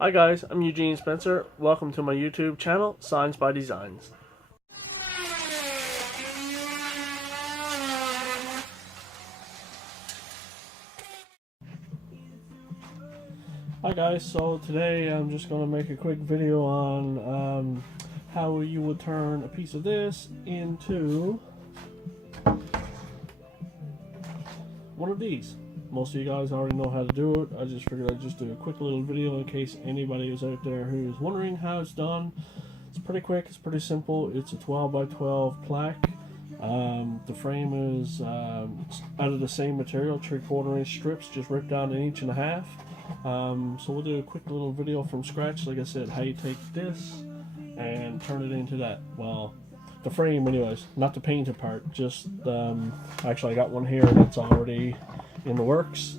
Hi guys, I'm Eugene Spencer. Welcome to my YouTube channel, Signs by Designs. Hi guys, so today I'm just going to make a quick video on how you would turn a piece of this into one of these. Most of you guys already know how to do it. I just figured I'd just do a quick little video in case anybody is out there who's wondering how it's done. It's pretty quick, it's pretty simple. It's a 12 by 12 plaque. The frame is out of the same material, 3/4 inch strips, just ripped down 1.5 inches. So we'll do a quick little video from scratch, like I said, how you take this and turn it into that. Well, the frame anyways, not the painted part, just actually I got one here that's already in the works,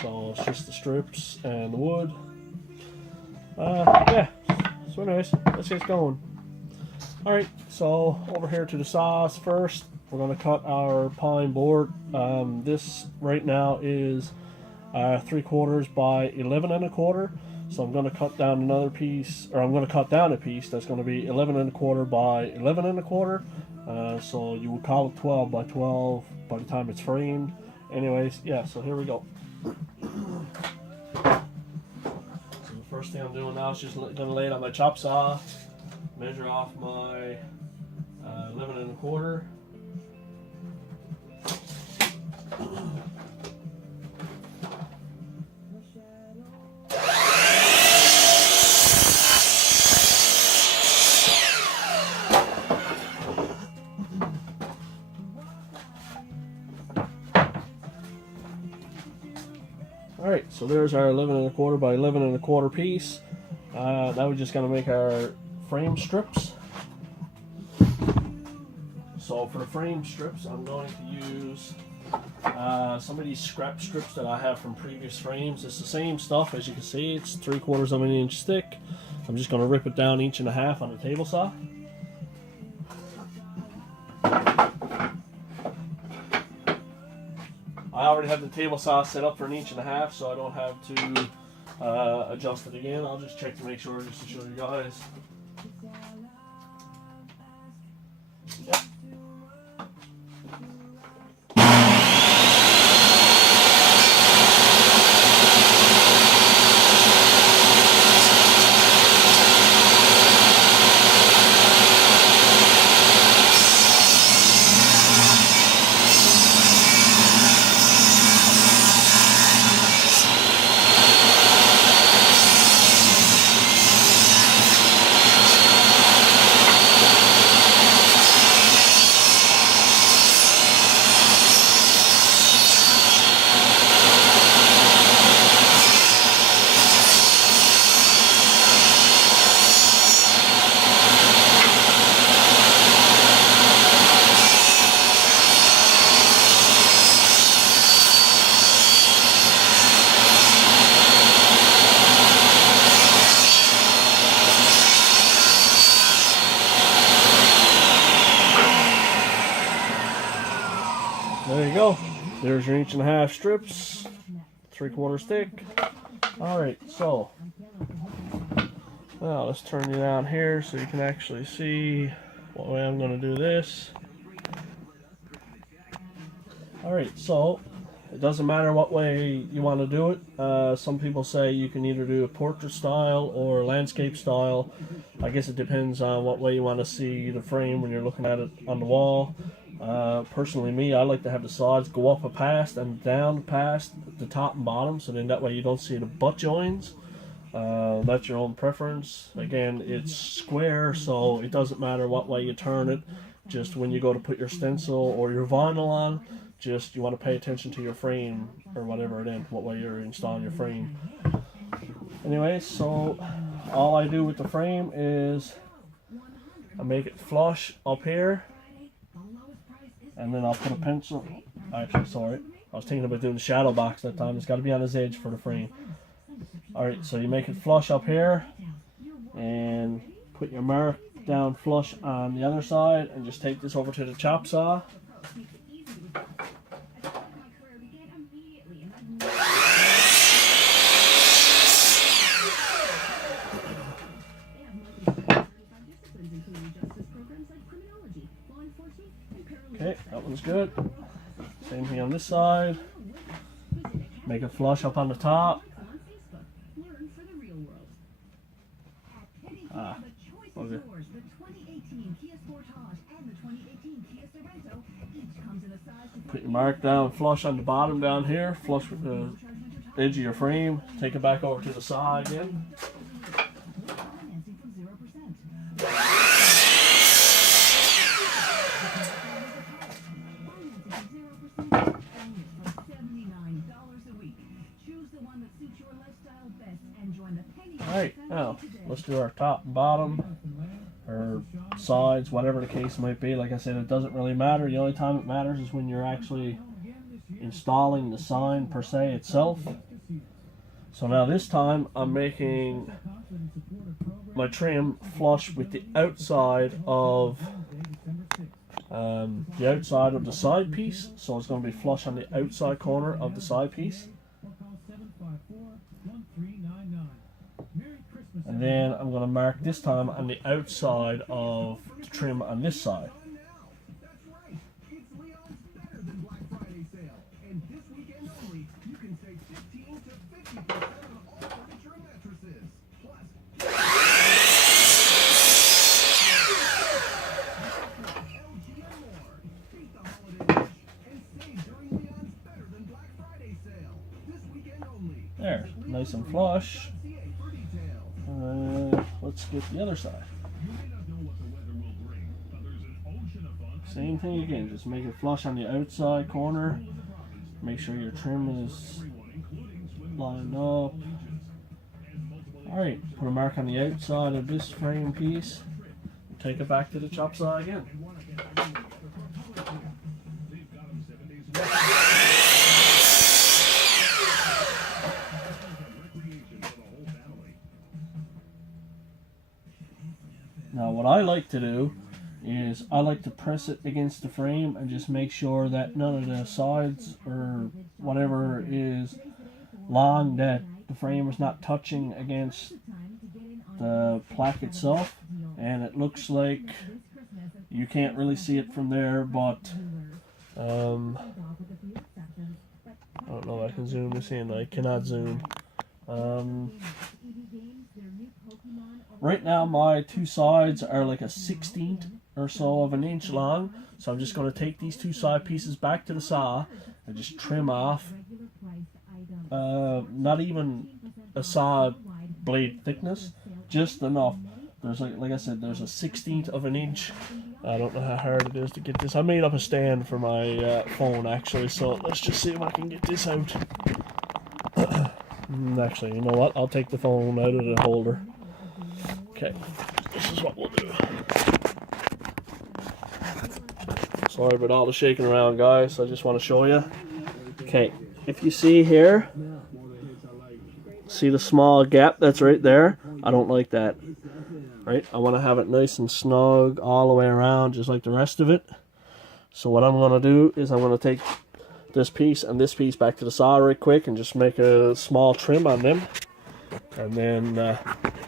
so it's just the strips and the wood. Yeah, so anyways, let's get going. Alright, so over here to the saws first, we're going to cut our pine board. This right now is 3/4 by 11 1/4. So I'm going to cut down another piece, or I'm going to cut down a piece that's going to be 11 1/4 by 11 1/4. So you would call it 12 by 12 by the time it's framed. Anyways, yeah, so here we go. So the first thing I'm doing now is just going to lay it on my chop saw, measure off my 11 1/4. Alright, so there's our 11 1/4 by 11 1/4 piece. Now we're just going to make our frame strips. So for the frame strips, I'm going to use some of these scrap strips that I have from previous frames. It's the same stuff, as you can see. It's 3/4 of an inch thick. I'm just going to rip it down 1.5 inches on the table saw. I already have the table saw set up for 1.5 inches, so I don't have to adjust it again. I'll just check to make sure, just to show you guys. Yep. There you go. There's your 1.5 inch strips, 3/4 thick. Alright, so now let's turn you down here so you can actually see what way I'm going to do this. Alright, so it doesn't matter what way you want to do it. Some people say you can either do a portrait style or landscape style. I guess it depends on what way you want to see the frame when you're looking at it on the wall. Personally, me, I like to have the sides go up past and down past the top and bottom, so then that way you don't see the butt joins. That's your own preference. Again, it's square, so it doesn't matter what way you turn it. Just when you go to put your stencil or your vinyl on, just you want to pay attention to your frame or whatever it is, what way you're installing your frame. Anyway, so all I do with the frame is I make it flush up here, and then I'll put a pencil. Actually, sorry, I was thinking about doing the shadow box that time. It's got to be on his edge for the frame. Alright, so you make it flush up here and put your mark down flush on the other side, and just take this over to the chop saw. sounds good. Same thing on this side. Make it flush up on the top. Okay. Put your mark down flush on the bottom down here, flush with the edge of your frame. Take it back over to the saw again. Alright, now let's do our top and bottom, or sides, whatever the case might be. Like I said, it doesn't really matter. The only time it matters is when you're actually installing the sign per se itself. So now this time I'm making my trim flush with the outside of the side piece. So it's going to be flush on the outside corner of the side piece. And then I'm going to mark this time on the outside of the trim on this side. There, nice and flush. Let's get the other side. Same thing again, just make it flush on the outside corner. Make sure your trim is lined up. Alright, put a mark on the outside of this frame piece. Take it back to the chop saw again. Now what I like to do is I like to press it against the frame and just make sure that none of the sides or whatever is long, that the frame is not touching against the plaque itself. And it looks like you can't really see it from there, but I don't know if I can zoom this in. I cannot zoom. Right now my two sides are like a 1/16 or so of an inch long, so I'm just going to take these two side pieces back to the saw and just trim off not even a saw blade thickness, just enough. There's like I said, there's a 1/16 of an inch. I don't know how hard it is to get this. I made up a stand for my phone actually, so let's just see if I can get this out. Actually, you know what? I'll take the phone out of the holder. Okay, this is what we'll do. Sorry about all the shaking around, guys. I just want to show you. Okay, if you see here, see the small gap that's right there? I don't like that. Right? I want to have it nice and snug all the way around, just like the rest of it. So what I'm going to do is I'm going to take this piece and this piece back to the saw right quick and just make a small trim on them, and then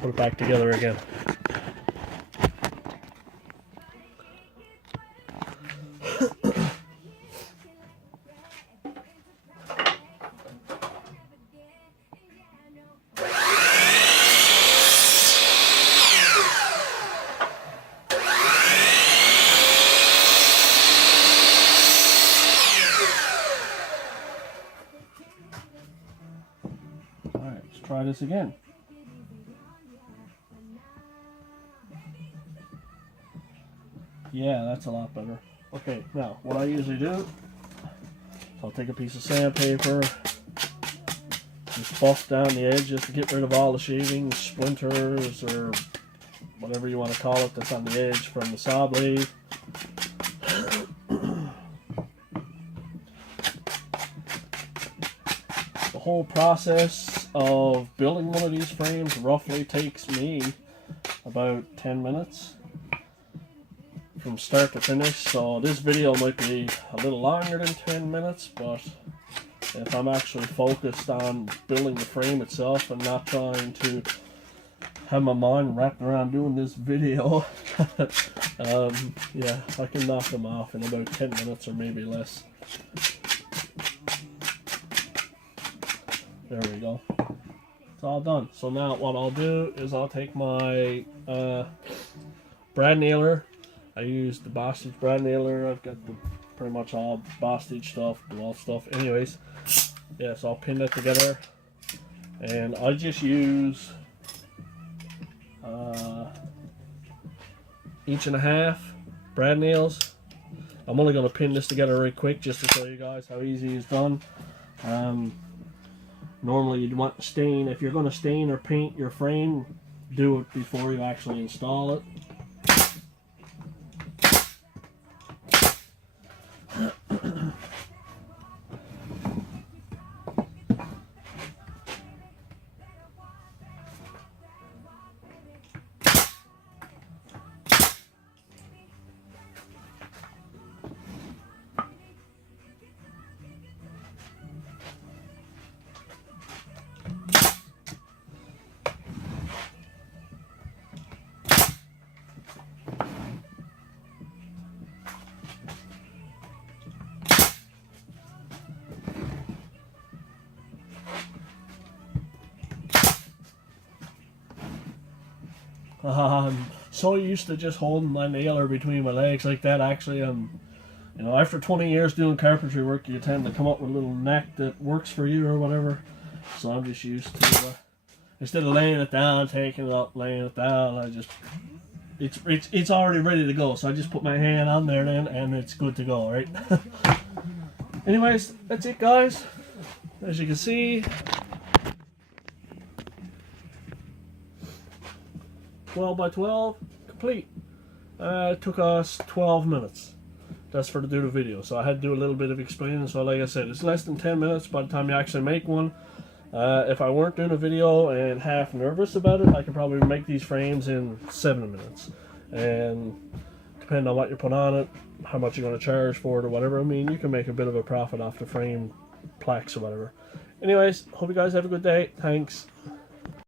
put it back together again. Alright, let's try this again. Yeah, that's a lot better. Okay, now what I usually do, I'll take a piece of sandpaper, just buff down the edge just to get rid of all the shavings, splinters, or whatever you want to call it that's on the edge from the saw blade. The whole process of building one of these frames roughly takes me about 10 minutes. From start to finish, so this video might be a little longer than 10 minutes, but if I'm actually focused on building the frame itself and not trying to have my mind wrapped around doing this video. Yeah, I can knock them off in about 10 minutes or maybe less. There we go. It's all done. So now what I'll do is I'll take my brad nailer. I use the Bostage brad nailer. I've got the pretty much all Bostage stuff, DeWalt stuff. Anyways, yeah, so I'll pin that together. And I just use 1.5" brad nails. I'm only going to pin this together really quick just to show you guys how easy it's done. Normally you'd want to stain, if you're going to stain or paint your frame, do it before you actually install it. I'm so used to just holding my nailer between my legs like that. Actually, you know, after 20 years doing carpentry work, you tend to come up with a little neck that works for you or whatever. So I'm just used to, instead of laying it down, taking it up, laying it down, I just, it's already ready to go. So I just put my hand on there then, and it's good to go, right? Anyways, that's it, guys. As you can see, 12 by 12, complete. It took us 12 minutes. That's for to do the video. So I had to do a little bit of explaining. So like I said, it's less than 10 minutes by the time you actually make one. If I weren't doing a video and half nervous about it, I could probably make these frames in 7 minutes. And depending on what you put on it, how much you're going to charge for it or whatever, I mean, you can make a bit of a profit off the frame plaques or whatever. Anyways, hope you guys have a good day. Thanks.